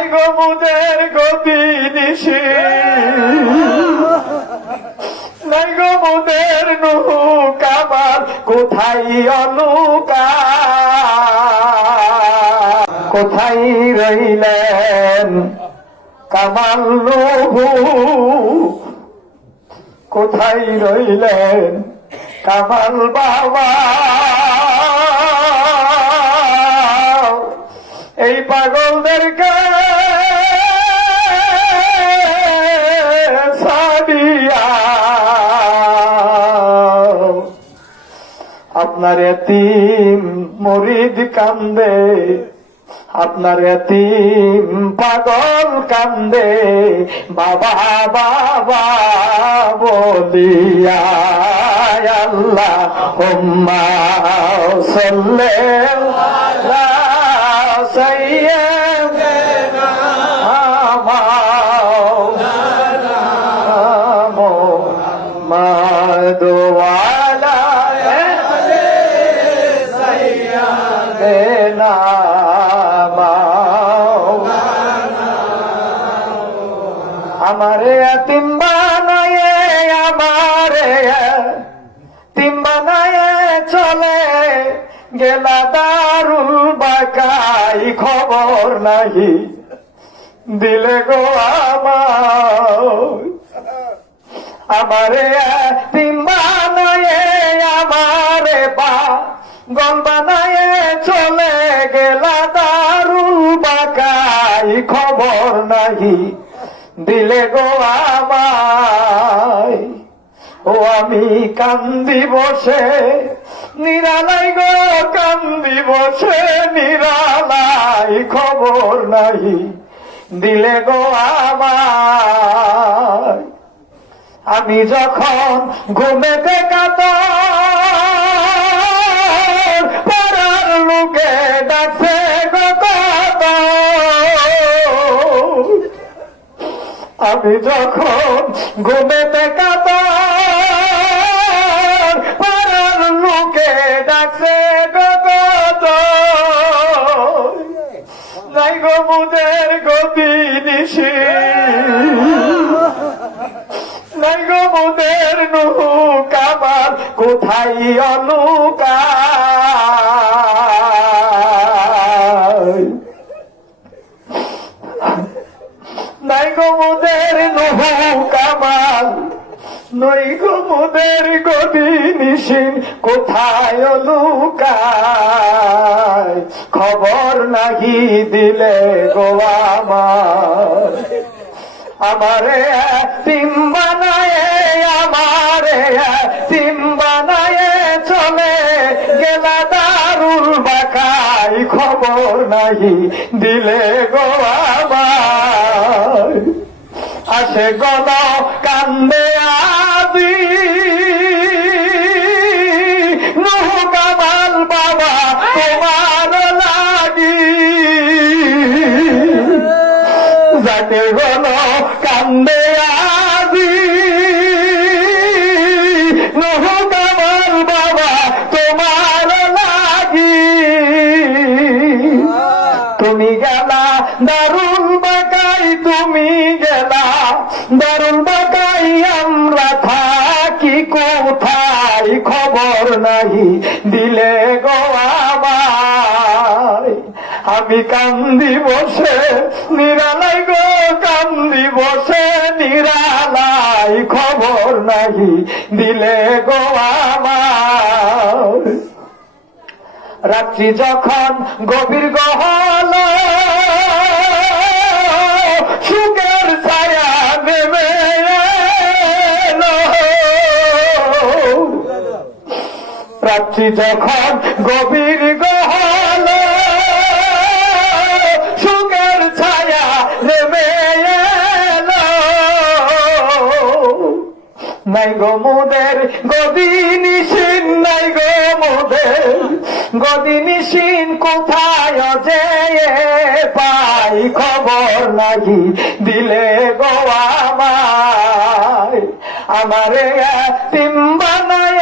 নাই গতি নিশি। নাই গো মুদের কোথায় অনুকা কোথায় রইলেন কামাল নুহু? কোথায় রইলেন কামাল বাবা? এই পাগলদেরকে আপনার এতিম মরিদ কান্দে, আপনার এতিম পাগল কান্দে, বাবা বাবা বলিয়া আল্লাহ হুম্মা সাল্লে আলা আমারে তিম বানায়ে, আমারে তিম চলে গেলা দারুল বাকাই, খবর নাহি। দিলে গো আমার তিম আমারে বা বানায়ে চলে গেলা দারুল বাকাই, খবর নাহি। দিলে গো আমায়। ও, আমি কান্দি বসে, নিরালাই গো, কান্দি বসে, নিরালাই খবর নাহি দিলে গো আমায়। আমি যখন ঘুমেতে কাতর আমি যখন ঘুমেতে কাতর লোকে ডাকছে। নাই গো মুদের গতি নিশি নাই গো মুদের আমার, কোথায় অনুকা গো মুদের নুক আমার নই গো মুদের গদি নিশিন কোথায় লুকায়? খবর নাহি দিলে গো আমার। তিম বানায়, আমারে তিম বানায় চলে গেলা দারুল বাকাই। খবর নাহি দিলে গো আসে গল কান্দে আদি নহু কামাল বাবা, তোমার লাগি। যাকে গল কান্দে আদি নহু বাবা, তোমার লাগি। তুমি গেলা গেলা দারুল বাকাই আমরা থাকি কোথায়? খবর নাহি, দিলে গো আমি কান্দি বসে, নিরালাই গো, কান্দি বসে, নিরালাই। খবর নাহি, দিলে গো আমায়। রাত্রি যখন গভীর গহল রাত্রি যখন গভীর গহল নাই গো মোদের গদিনিসীন নাই গো মোদের গদিনিসীন কোথায় যে পাই খবর নাহি, দিলে গো আমায়। আমারে তিম বানায়,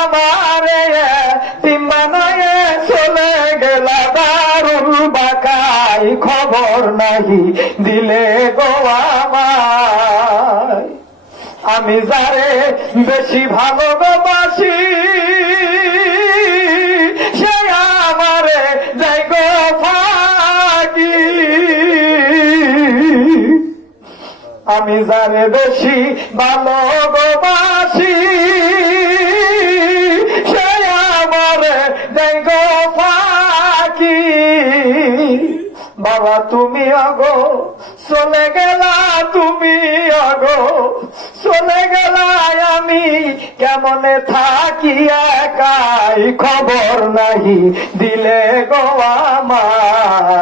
আমারে তিম বানায় চলে গেলা দারুল বাকাই খবর নাহি, দিলে গো আমায়। আমি যারে বেশি ভালোবাসি সে আমারে যাই গো আমি যারে বেশি ভালোবাসি বাবা, তুমি আগো, চলে গেলা তুমি আগো, চলে গেলা আমি কেমনে থাকি একাই, খবর নাহি দিলে গো আমায়।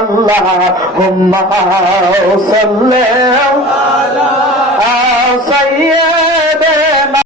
আল্লাহ হুম্মা সাল্লাল্লাহু